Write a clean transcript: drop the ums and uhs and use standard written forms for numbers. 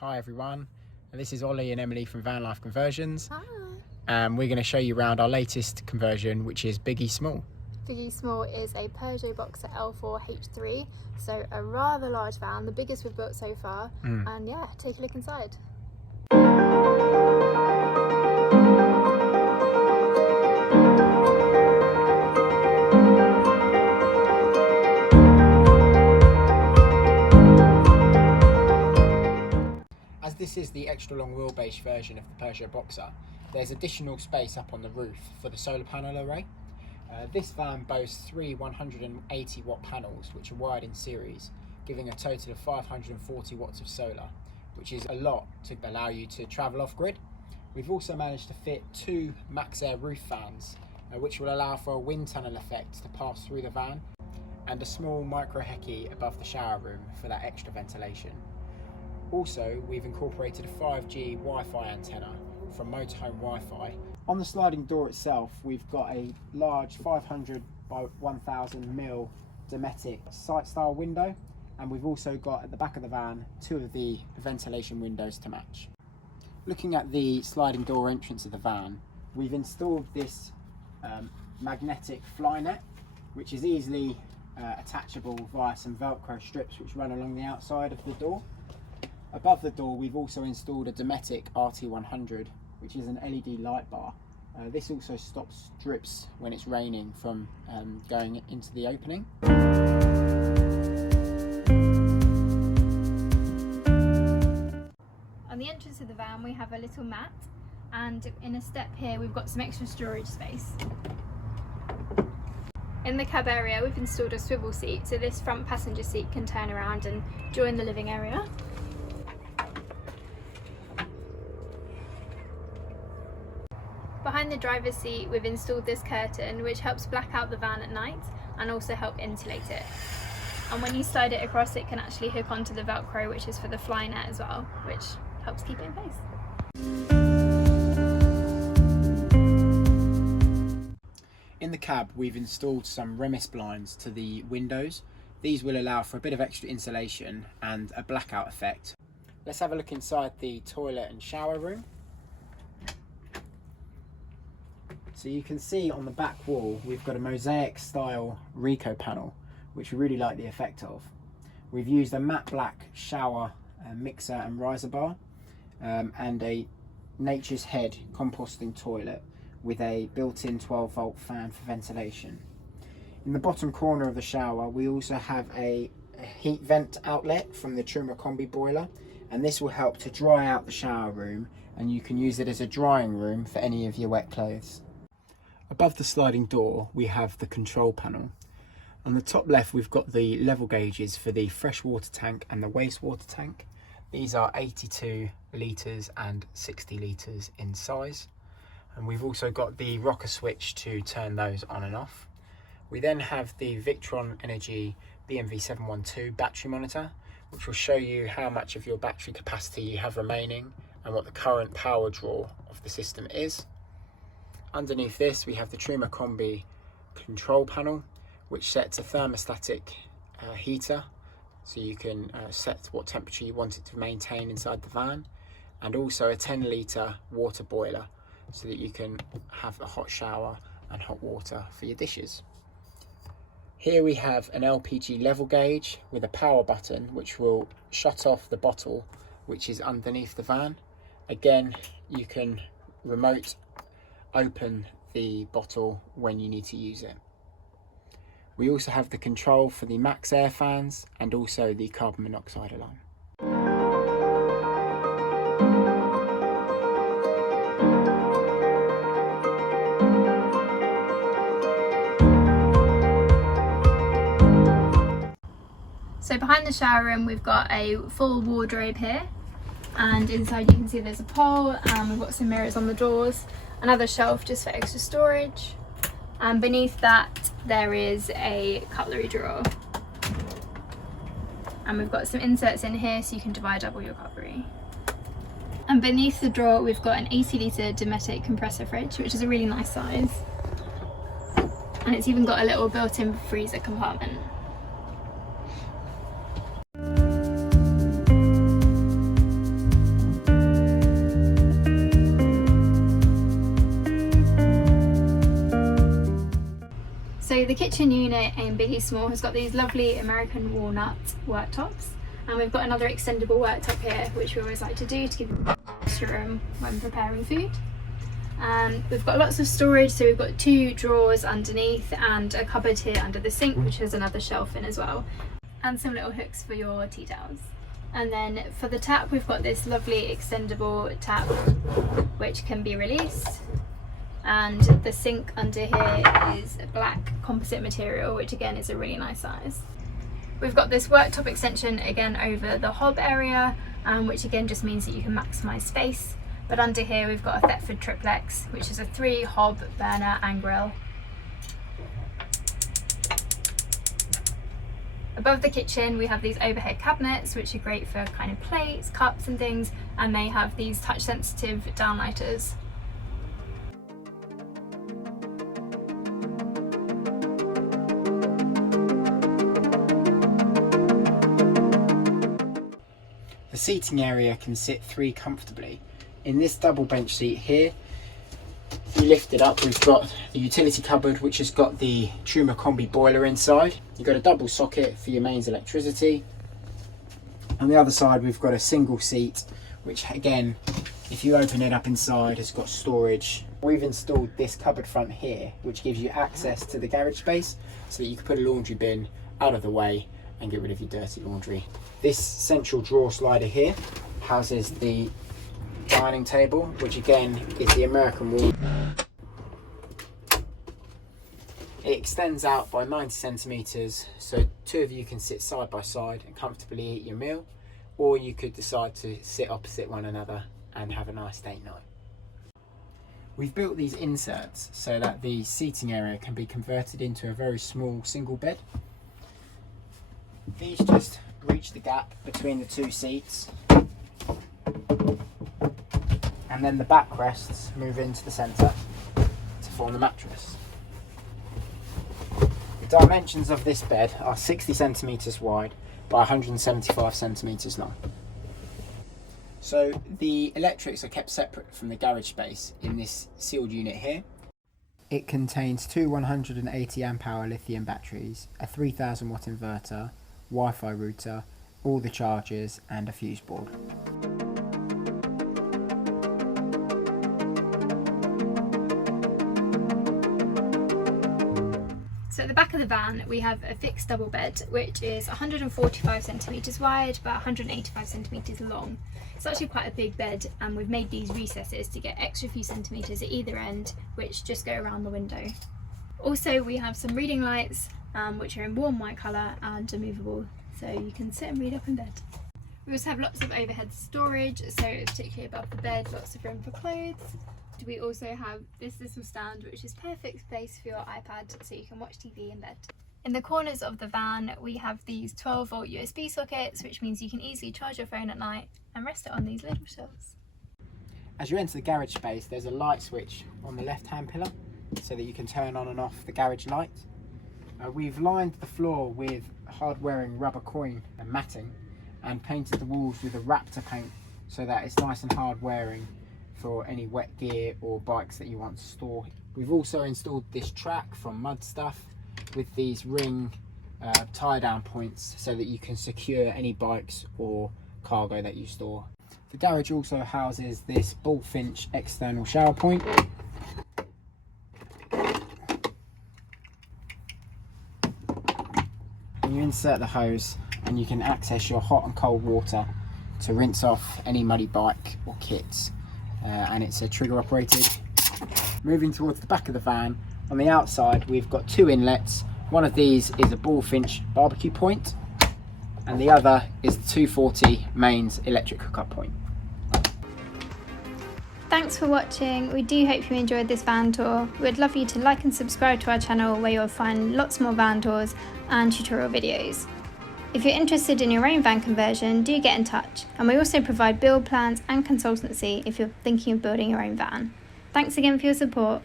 Hi everyone, this is Ollie and Emily from Vanlife Conversions. Hi. And we're going to show you around our latest conversion, which is Biggie Small. Biggie Small is a Peugeot Boxer L4H3, so a rather large van, the biggest we've built so far. And yeah, take a look inside. As this is the extra long wheelbase version of the Peugeot Boxer, there's additional space up on the roof for the solar panel array. This van boasts three 180 watt panels which are wired in series, giving a total of 540 watts of solar, which is a lot to allow you to travel off grid. We've also managed to fit two max air roof fans, which will allow for a wind tunnel effect to pass through the van, and a small micro hecky above the shower room for that extra ventilation. Also, we've incorporated a 5G Wi-Fi antenna from Motorhome Wi-Fi. On the sliding door itself, we've got a large 500 by 1000mm Dometic sight style window, and we've also got at the back of the van two of the ventilation windows to match. Looking at the sliding door entrance of the van, we've installed this magnetic fly net, which is easily attachable via some Velcro strips which run along the outside of the door. Above the door, we've also installed a Dometic RT100, which is an LED light bar. This also stops drips when it's raining from going into the opening. On the entrance of the van, we have a little mat, and in a step here, we've got some extra storage space. In the cab area, we've installed a swivel seat, so this front passenger seat can turn around and join the living area. Behind the driver's seat, we've installed this curtain which helps black out the van at night and also help insulate it. And when you slide it across, it can actually hook onto the Velcro, which is for the fly net as well, which helps keep it in place. In the cab, we've installed some Remis blinds to the windows. These will allow for a bit of extra insulation and a blackout effect. Let's have a look inside the toilet and shower room. So you can see on the back wall, we've got a mosaic style Rico panel, which we really like the effect of. We've used a matte black shower mixer and riser bar, and a Nature's Head composting toilet with a built-in 12-volt fan for ventilation. In the bottom corner of the shower, we also have a heat vent outlet from the Truma Combi boiler, and this will help to dry out the shower room, and you can use it as a drying room for any of your wet clothes. Above the sliding door, we have the control panel. On the top left, we've got the level gauges for the freshwater tank and the wastewater tank. These are 82 litres and 60 litres in size. And we've also got the rocker switch to turn those on and off. We then have the Victron Energy BMV712 battery monitor, which will show you how much of your battery capacity you have remaining and what the current power draw of the system is. Underneath this, we have the Truma Combi control panel, which sets a thermostatic heater, so you can set what temperature you want it to maintain inside the van, and also a 10-litre water boiler, so that you can have a hot shower and hot water for your dishes. Here we have an LPG level gauge with a power button, which will shut off the bottle, which is underneath the van. Again, you can remote open the bottle when you need to use it. We also have the control for the max air fans and also the carbon monoxide alarm. So behind the shower room, we've got a full wardrobe here, and inside you can see there's a pole, and we've got some mirrors on the doors, another shelf just for extra storage, and beneath that there is a cutlery drawer, and we've got some inserts in here so you can divide double your cutlery. And beneath the drawer we've got an 80-litre Dometic compressor fridge, which is a really nice size, and it's even got a little built-in freezer compartment. the kitchen unit in Biggie Small has got these lovely American walnut worktops, and we've got another extendable worktop here, which we always like to do to give you extra room when preparing food. We've got lots of storage, so we've got 2 drawers underneath and a cupboard here under the sink, which has another shelf in as well, and some little hooks for your tea towels. And then for the tap, we've got this lovely extendable tap which can be released, and the sink under here is a black composite material, which again is a really nice size. We've got this worktop extension again over the hob area, which again just means that you can maximise space. But under here we've got a Thetford triplex, which is a 3 hob burner and grill. Above the kitchen we have these overhead cabinets, which are great for kind of plates, cups and things, and they have these touch sensitive downlighters. The seating area can sit 3 comfortably. In this double bench seat here, if you lift it up, we've got the utility cupboard, which has got the Truma Combi boiler inside. You've got a double socket for your mains electricity. On the other side we've got a single seat, which again, if you open it up inside, has got storage. We've installed this cupboard front here, which gives you access to the garage space so that you can put a laundry bin out of the way and get rid of your dirty laundry. This central drawer slider here houses the dining table, which again is the American wall. It extends out by 90 centimetres, so 2 of you can sit side by side and comfortably eat your meal, or you could decide to sit opposite one another and have a nice date night. We've built these inserts so that the seating area can be converted into a very small single bed. These just breach the gap between the 2 seats, and then the backrests move into the centre to form the mattress. The dimensions of this bed are 60 centimetres wide by 175 centimetres long. So the electrics are kept separate from the garage space in this sealed unit here. It contains 2 180 amp hour lithium batteries, a 3000 watt inverter, Wi-Fi router, all the chargers and a fuse board. So at the back of the van we have a fixed double bed, which is 145 centimetres wide but 185 centimetres long. It's actually quite a big bed, and we've made these recesses to get extra few centimetres at either end, which just go around the window. Also we have some reading lights, which are in warm white colour and are movable, so you can sit and read up in bed. We also have lots of overhead storage, so particularly above the bed, lots of room for clothes. We also have this little stand, which is perfect space for your iPad, so you can watch TV in bed. In the corners of the van we have these 12-volt USB sockets, which means you can easily charge your phone at night and rest it on these little shelves. As you enter the garage space, there's a light switch on the left hand pillar so that you can turn on and off the garage light. We've lined the floor with hard wearing rubber coin and matting, and painted the walls with a Raptor paint so that it's nice and hard wearing for any wet gear or bikes that you want to store. We've also installed this track from Mud Stuff with these ring tie down points so that you can secure any bikes or cargo that you store. The garage also houses this Bullfinch external shower point. You insert the hose and you can access your hot and cold water to rinse off any muddy bike or kits, and it's a trigger operated. Moving towards the back of the van, on the outside we've got 2 inlets. One of these is a Bullfinch barbecue point and the other is the 240 mains electric hookup point. Thanks for watching. We do hope you enjoyed this van tour. We'd love you to like and subscribe to our channel, where you'll find lots more van tours and tutorial videos. If you're interested in your own van conversion, do get in touch, and we also provide build plans and consultancy if you're thinking of building your own van. Thanks again for your support.